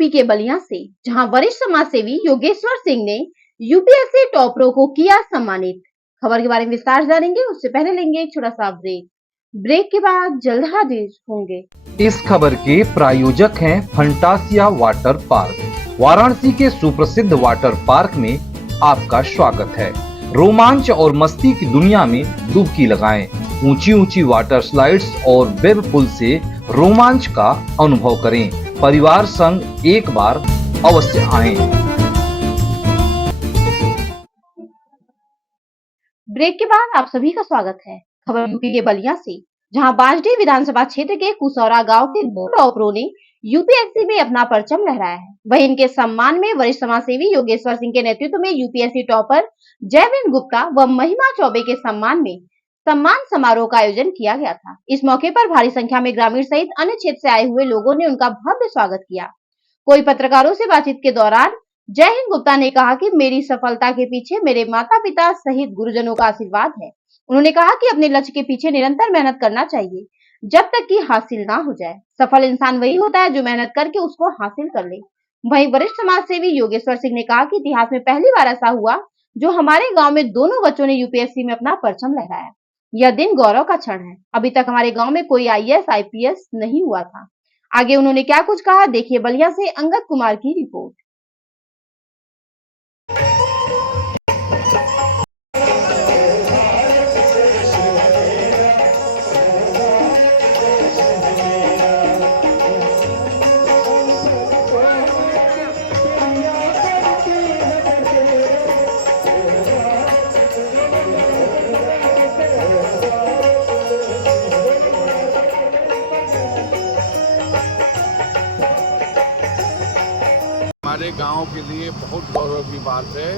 UP के बलिया से, जहां वरिष्ठ समाज सेवी योगेश्वर सिंह ने यूपीएससी टॉपरों को किया सम्मानित। खबर के बारे में विस्तार जानेंगे, उससे पहले लेंगे एक छोटा सा ब्रेक के बाद जल्द हाजिर होंगे। इस खबर के प्रायोजक हैं फंटासिया वाटर पार्क। वाराणसी के सुप्रसिद्ध वाटर पार्क में आपका स्वागत है। रोमांच और मस्ती की दुनिया में डुबकी लगाएं। ऊंची ऊंची वाटर स्लाइड्स और वेब पुल से रोमांच का अनुभव करें। परिवार संग एक बार अवश्य आएं। ब्रेक के बाद आप सभी का स्वागत है। खबर यूपी के बलिया से, जहां बांसडीह विधानसभा क्षेत्र के कुसौरा गांव के 2 टॉपरों ने यूपीएससी में अपना परचम लहराया है। वहीं इनके सम्मान में वरिष्ठ समाज सेवी योगेश्वर सिंह के नेतृत्व में यूपीएससी टॉपर जयविंद गुप्ता व महिमा चौबे के सम्मान में सम्मान समारोह का आयोजन किया गया था। इस मौके पर भारी संख्या में ग्रामीण सहित अन्य क्षेत्र से आए हुए लोगों ने उनका भव्य स्वागत किया। कोई पत्रकारों से बातचीत के दौरान जयहिंद गुप्ता ने कहा कि मेरी सफलता के पीछे मेरे माता पिता सहित गुरुजनों का आशीर्वाद है। उन्होंने कहा कि अपने लक्ष्य के पीछे निरंतर मेहनत करना चाहिए जब तक कि हासिल ना हो जाए। सफल इंसान वही होता है जो मेहनत करके उसको हासिल कर ले। वहीं वरिष्ठ समाज सेवी योगेश्वर सिंह ने कहा कि इतिहास में पहली बार ऐसा हुआ जो हमारे गांव में दोनों बच्चों ने यूपीएससी में अपना परचम लहराया। यह दिन गौरव का क्षण है। अभी तक हमारे गांव में कोई आईएएस आईपीएस नहीं हुआ था। आगे उन्होंने क्या कुछ कहा, देखिए बलिया से अंगद कुमार की रिपोर्ट। हमारे गांव के लिए बहुत गौरव की बात है।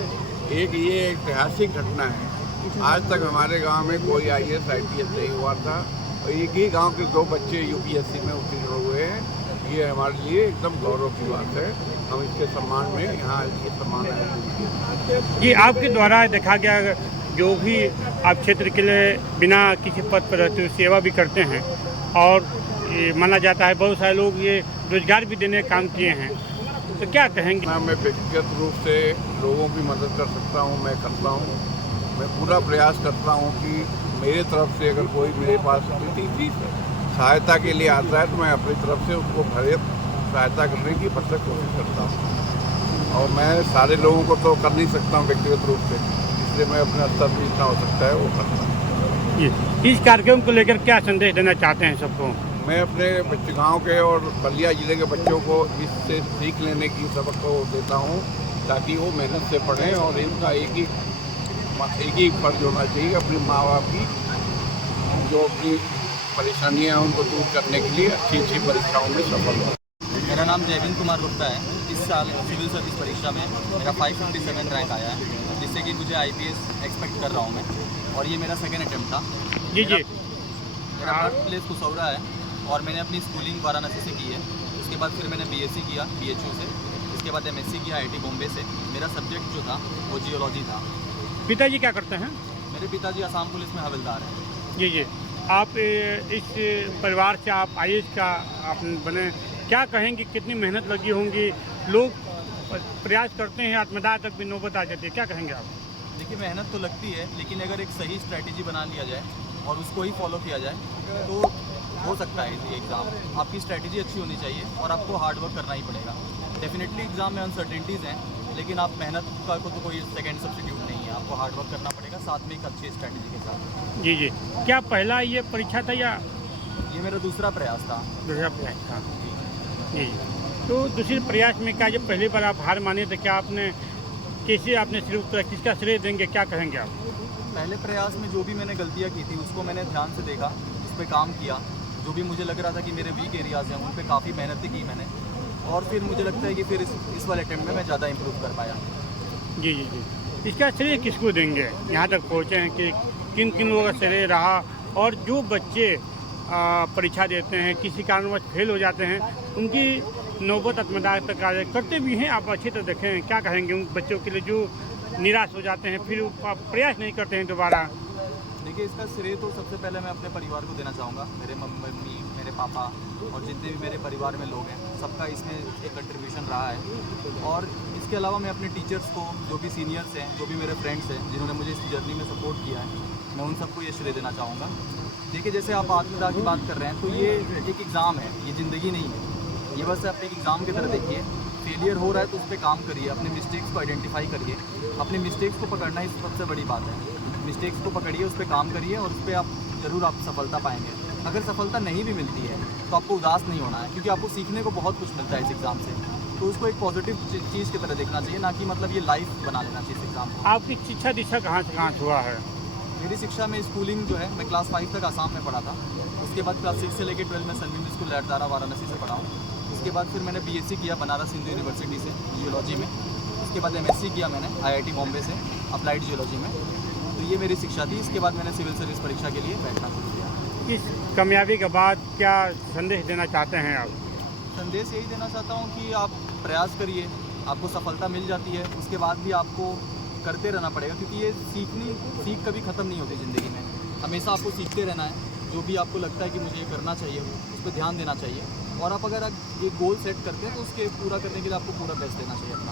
एक ये ऐतिहासिक घटना है। आज तक हमारे गांव में कोई आईएएस आईपीएस नहीं हुआ था और एक ही गांव के 2 बच्चे यूपीएससी में उत्तीर्ण हुए हैं। ये हमारे लिए एकदम गौरव की बात है। हम इसके सम्मान में यहाँ ये सम्मान है। ये आपके द्वारा देखा गया, जो भी आप क्षेत्र के लिए बिना किसी पद पर रहते हुए सेवा भी करते हैं और ये माना जाता है बहुत सारे लोग ये रोजगार भी देने का काम किए हैं, तो क्या कहेंगे? मैं व्यक्तिगत रूप से लोगों की मदद कर सकता हूँ, मैं करता हूँ। मैं पूरा प्रयास करता हूँ कि मेरे तरफ से अगर कोई मेरे पास किसी चीज़ सहायता के लिए आता है तो मैं अपनी तरफ से उसको भरे सहायता करने की भरसक कोशिश करता हूँ। और मैं सारे लोगों को तो कर नहीं सकता हूँ व्यक्तिगत रूप से, इसलिए मैं अपने स्तर पर जितना हो सकता है वो करता हूँ। इस कार्यक्रम को लेकर क्या संदेश देना चाहते हैं सबको? मैं अपने बच्चे गाँव के और बलिया जिले के बच्चों को इससे सीख लेने की सबक को देता हूँ ताकि वो मेहनत से पढ़ें और इनका एक ही फर्ज होना चाहिए अपने माँ बाप की जो अपनी परेशानियाँ हैं उनको दूर करने के लिए अच्छी परीक्षाओं में सफल हो। मेरा नाम जयविंद कुमार गुप्ता है। इस साल सिविल सर्विस परीक्षा में मेरा 557 रैंक आया है, जिससे कि मुझे आईपीएस एक्सपेक्ट कर रहा हूँ मैं, और ये मेरा सेकेंड अटेम्प्ट था। जी मेरा बर्थ प्लेस कुसौरा है और मैंने अपनी स्कूलिंग वाराणसी से की है। उसके बाद फिर मैंने बीएससी किया बीएचयू से। इसके बाद एमएससी किया आईआईटी बॉम्बे से। मेरा सब्जेक्ट जो था वो जियोलॉजी था। पिताजी क्या करते हैं? मेरे पिताजी असम पुलिस में हवलदार हैं। जी आप इस परिवार से आप आईएएस का आप बने, क्या कहेंगे? कितनी मेहनत लगी होंगी? लोग प्रयास करते हैं, आत्मदाह तक भी नौबत आ जाती है, क्या कहेंगे आप? देखिए, मेहनत तो लगती है, लेकिन अगर एक सही स्ट्रैटेजी बना लिया जाए और उसको ही फॉलो किया जाए तो हो सकता है ये एग्ज़ाम। आपकी स्ट्रैटेजी अच्छी होनी चाहिए और आपको हार्ड वर्क करना ही पड़ेगा। डेफिनेटली एग्ज़ाम में अनसर्टेनिटीज़ हैं, लेकिन आप मेहनत का को तो कोई सेकंड सब्स्टिट्यूट नहीं है। आपको हार्ड वर्क करना पड़ेगा साथ में एक अच्छी स्ट्रैटेजी के साथ। जी क्या पहला ये परीक्षा था या ये मेरा दूसरा प्रयास था? दूसरा प्रयास था। जी तो दूसरे प्रयास में क्या जब पहली बार आप हार माने तो क्या आपने कैसे आपने शुरू किया, किसका श्रेय देंगे, क्या कहेंगे आप? पहले प्रयास में जो भी मैंने गलतियाँ की थी उसको मैंने ध्यान से देखा, उस पर काम किया। जो भी मुझे लग रहा था कि मेरे वीक एरियाज़ हैं उन पर काफ़ी मेहनत की मैंने, और फिर मुझे लगता है कि फिर इस वाले अटेम्प्ट में मैं ज़्यादा इम्प्रूव कर पाया। जी इसका श्रेय किसको देंगे? यहाँ तक पहुँचे हैं कि किन किन लोगों का श्रेय रहा, और जो बच्चे परीक्षा देते हैं किसी कारणवश फेल हो जाते हैं उनकी नौबत आत्मदाह तक करते भी हैं, आप अच्छी तरह देखें, क्या कहेंगे उन बच्चों के लिए जो निराश हो जाते हैं फिर प्रयास नहीं करते हैं दोबारा? देखिए, इसका श्रेय तो सबसे पहले मैं अपने परिवार को देना चाहूँगा। मेरे मम्मी मेरे पापा और जितने भी मेरे परिवार में लोग हैं, सबका इसमें एक कंट्रीब्यूशन रहा है। और इसके अलावा मैं अपने टीचर्स को, जो भी सीनियर्स हैं, जो भी मेरे फ्रेंड्स हैं, जिन्होंने मुझे इस जर्नी में सपोर्ट किया है, मैं उन सबको ये श्रेय देना चाहूँगा। देखिए, जैसे आप आत्मदाह की बात कर रहे हैं, तो ये एक एग्ज़ाम है, ये ज़िंदगी नहीं है। ये बस आप एक एग्ज़ाम की तरह देखिए। फेलियर हो रहा है तो उस पर काम करिए, अपने मिस्टेक्स को आइडेंटिफाई करिए। अपने मिस्टेक्स को पकड़ना ही सबसे बड़ी बात है। मिस्टेक्स को पकड़िए, उस पर काम करिए और उस पर आप ज़रूर आप सफलता पाएंगे। अगर सफलता नहीं भी मिलती है तो आपको उदास नहीं होना है, क्योंकि आपको सीखने को बहुत कुछ मिलता है इस एग्ज़ाम से। तो उसको एक पॉजिटिव चीज़ की तरह देखना चाहिए, ना कि मतलब ये लाइफ बना लेना चाहिए इस एग्ज़ाम को। आपकी शिक्षा दीक्षा कहाँ से कहाँ हुआ है? मेरी शिक्षा में स्कूलिंग जो है, मैं क्लास 5 तक आसाम में पढ़ा था। उसके बाद क्लास 6 से लेकर 12 में सनबीम स्कूल लैटदारा वाराणसी से पढ़ा हूँ। उसके बाद फिर मैंने BSc किया बनारस हिंदू यूनिवर्सिटी से जियोलॉजी में। उसके बाद MSc किया मैंने IIT बॉम्बे से अप्लाइड जियोलॉजी में। तो ये मेरी शिक्षा थी। इसके बाद मैंने सिविल सर्विस परीक्षा के लिए बैठना शुरू किया। इस कामयाबी के बाद क्या संदेश देना चाहते हैं आप? संदेश यही देना चाहता हूँ कि आप प्रयास करिए, आपको सफलता मिल जाती है, उसके बाद भी आपको करते रहना पड़ेगा, क्योंकि ये सीख कभी ख़त्म नहीं होती ज़िंदगी में। हमेशा आपको सीखते रहना है। जो भी आपको लगता है कि मुझे ये करना चाहिए, उस पर ध्यान देना चाहिए। और आप अगर एक गोल सेट करते हैं तो उसके पूरा करने के लिए आपको पूरा बेस्ट देना चाहिए अपना।